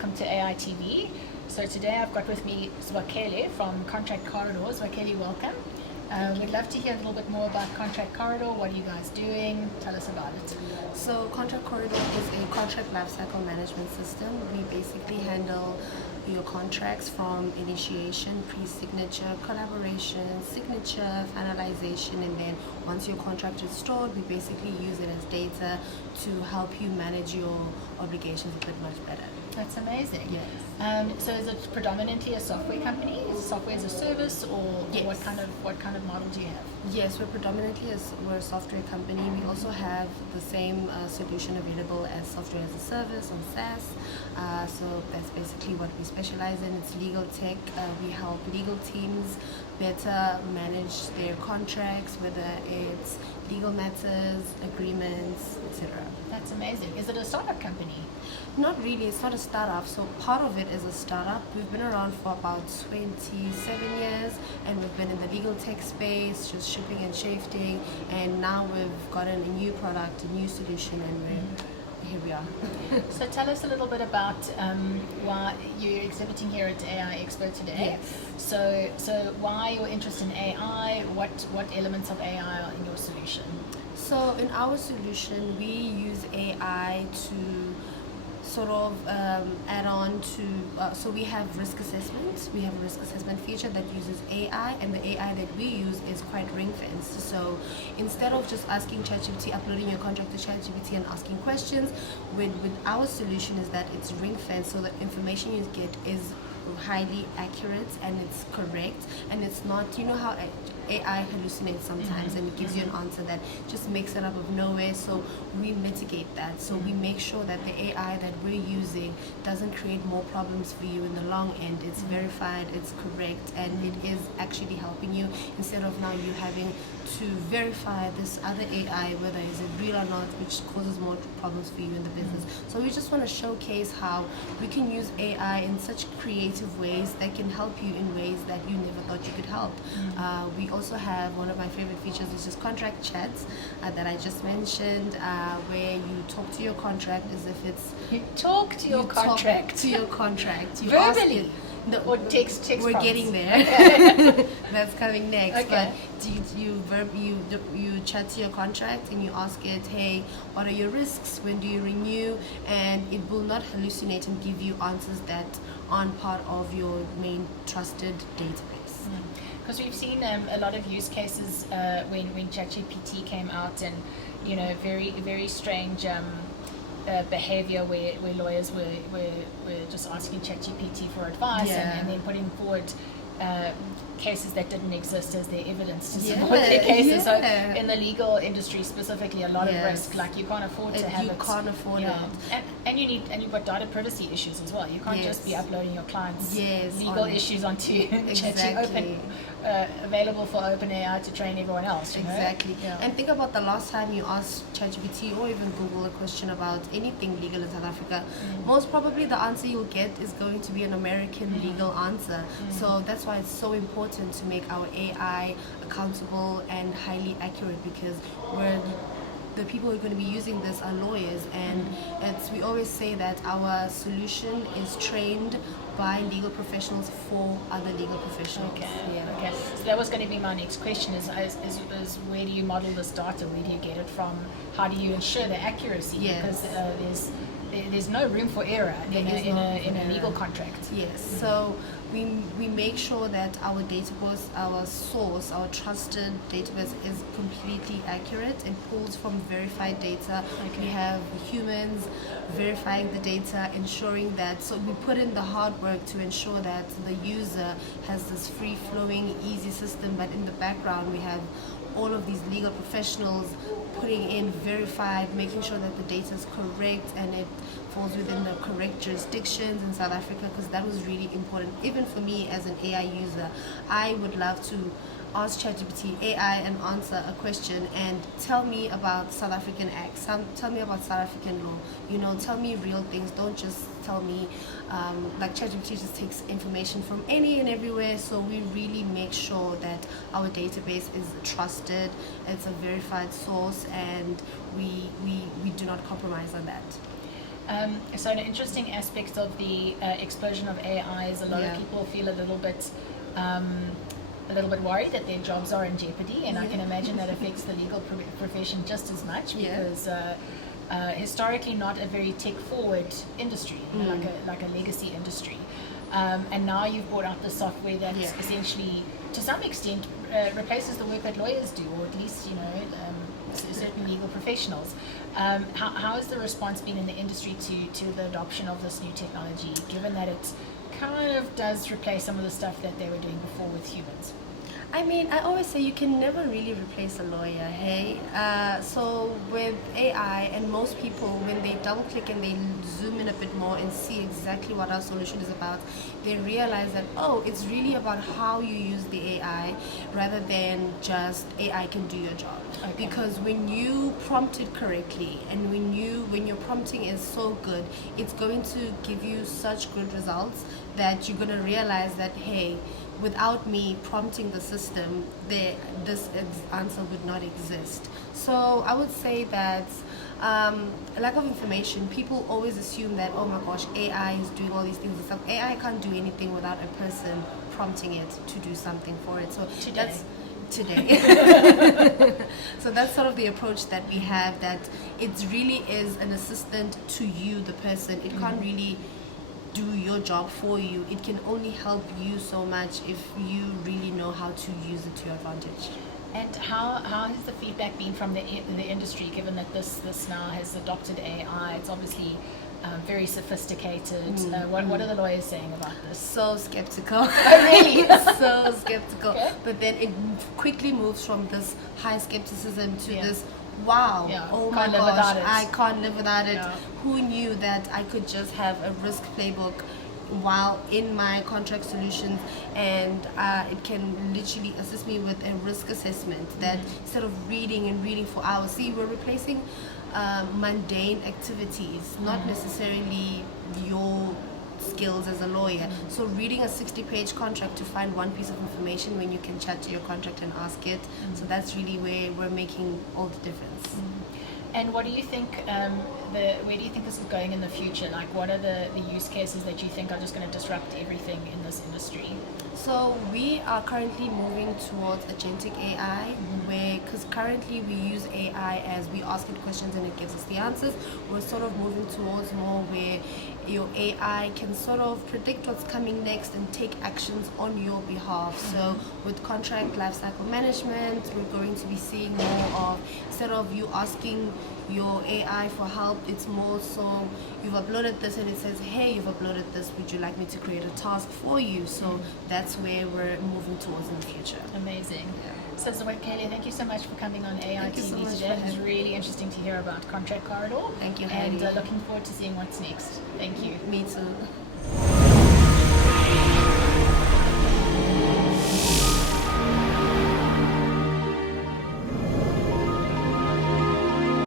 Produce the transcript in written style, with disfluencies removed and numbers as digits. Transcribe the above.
welcome to AI TV. So today I've got with me Zwakele from Contract Corridor. Zwakele, welcome. We'd love to hear a little bit more about Contract Corridor. What are you guys doing? Tell us about it. So Contract Corridor is a contract lifecycle management system. We basically handle your contracts from initiation, pre-signature, collaboration, signature, finalization, and then once your contract is stored, we basically use it as data to help you manage your obligations a bit much better. That's amazing. Yes. So is it predominantly a software company? Is it software as a service, or Yes. what kind of model do you have? Yes, we're a software company. We also have the same solution available as software as a service on SaaS. So that's basically what we specialize in. It's legal tech. We help legal teams better manage their contracts, whether it's legal matters, agreements, etc. That's amazing. Is it a startup company? Not really, it's not a startup. So part of it is a startup. We've been around for about 27 years and we've been in the legal tech space, just shipping and shifting, and now we've gotten a new product, a new solution, and here we are. So tell us a little bit about why you're exhibiting here at AI Expo today. Yes. So why your interest in AI? What elements of AI are in your solution? So in our solution, we use AI to sort of add on to, so we have risk assessments. We have a risk assessment feature that uses AI, and the AI that we use is quite ring fenced. So instead of just asking ChatGPT, uploading your contract to ChatGPT and asking questions, with our solution is that it's ring fenced, so the information you get is highly accurate and it's correct, and it's not, you know how AI hallucinates sometimes and it gives you an answer that just makes it up of nowhere. So we mitigate that. So we make sure that the AI that we're using doesn't create more problems for you in the long end. It's verified, it's correct, and it is actually helping you, instead of now you having to verify this other AI, whether is it real or not, which causes more problems for you in the business. So we just want to showcase how we can use AI in such creative ways that can help you in ways that you never thought you could help. We also have one of my favorite features, which is contract chats that I just mentioned, where you talk to your contract as if it's... You talk to your contract. Talk to your contract. You verbally? ask it, no, Or text we're prompts? getting there. That's coming next. Okay. But you chat to your contract and you ask it, hey, what are your risks? When do you renew? And it will not hallucinate and give you answers that aren't part of your main trusted database. Because we've seen a lot of use cases when ChatGPT came out, and very very strange behavior where lawyers were just asking ChatGPT for advice and then putting forward cases that didn't exist as their evidence to support their cases. So in the legal industry specifically, a lot of risk, like you can't afford to have it. You can't afford it. And you've got data privacy issues as well. You can't just be uploading your clients' legal issues onto ChatGPT, available for OpenAI to train everyone else. Exactly. And think about the last time you asked ChatGPT or even Google a question about anything legal in South Africa, most probably the answer you'll get is going to be an American legal answer. So that's why it's so important to make our AI accountable and highly accurate, because the people who are going to be using this are lawyers, and we always say that our solution is trained by legal professionals for other legal professionals. Okay. So that was going to be my next question: is where do you model this data? Where do you get it from? How do you ensure the accuracy? Because there's no room for error in a legal contract. Yes. So we make sure that our database, our source, our trusted database is completely accurate and pulls from verified data. We have humans verifying the data, ensuring that, so we put in the hard work to ensure that the user has this free-flowing, easy system, but in the background we have all of these legal professionals putting in verified, making sure that the data is correct and it falls within the correct jurisdictions in South Africa, because that was really important. Even for me as an AI user, I would love to ask ChatGPT AI and answer a question and tell me about South African acts, tell me about South African law, tell me real things. Don't just tell me, like ChatGPT just takes information from any and everywhere. So we really make sure that our database is trusted, it's a verified source, and we do not compromise on that. So an interesting aspect of the explosion of AI is a lot of people feel a little bit worried that their jobs are in jeopardy, and I can imagine that affects the legal profession just as much because historically not a very tech-forward industry, you know, like a legacy industry. And now you've brought out the software that essentially, to some extent, replaces the work that lawyers do, or at least, you know, certain legal professionals. How has the response been in the industry to the adoption of this new technology, given that it kind of does replace some of the stuff that they were doing before with humans? I mean, I always say you can never really replace a lawyer, hey? So with AI, and most people, when they double click and they zoom in a bit more and see exactly what our solution is about, they realize that, oh, it's really about how you use the AI rather than just AI can do your job. Okay. Because when you prompt it correctly, and when your prompting is so good, it's going to give you such good results that you're going to realize that, hey, without me prompting the system, this answer would not exist. So I would say that lack of information, people always assume that, oh my gosh, AI is doing all these things and stuff. AI can't do anything without a person prompting it to do something for it. So that's today. So that's sort of the approach that we have, that it really is an assistant to you, the person. It can't really do your job for you. It can only help you so much if you really know how to use it to your advantage. And how has the feedback been from the industry, given that this now has adopted AI? It's obviously very sophisticated. What are the lawyers saying about this? So skeptical. Oh, really? So skeptical. Okay. But then it quickly moves from this high skepticism to this, wow, oh my gosh, I can't live without it. Who knew that I could just have a risk playbook while in my contract solutions, and it can literally assist me with a risk assessment that instead of reading for hours. See, we're replacing mundane activities, not necessarily your skills as a lawyer. So reading a 60-page contract to find one piece of information when you can chat to your contract and ask it. So that's really where we're making all the difference. And what do you think, where do you think this is going in the future? Like, what are the use cases that you think are just going to disrupt everything in this industry? So we are currently moving towards agentic AI, because currently we use AI as we ask it questions and it gives us the answers. We're sort of moving towards more where your AI can sort of predict what's coming next and take actions on your behalf. So with contract lifecycle management, we're going to be seeing more of, instead of you asking your AI for help, it's more so you've uploaded this and it says, hey, you've uploaded this, would you like me to create a task for you? So that's where we're moving towards in the future. Amazing. So Zwakele, thank you so much for coming on AI TV today. It was really interesting to hear about Contract Corridor. Thank you, Heidi. And looking forward to seeing what's next. Thank you. Me too.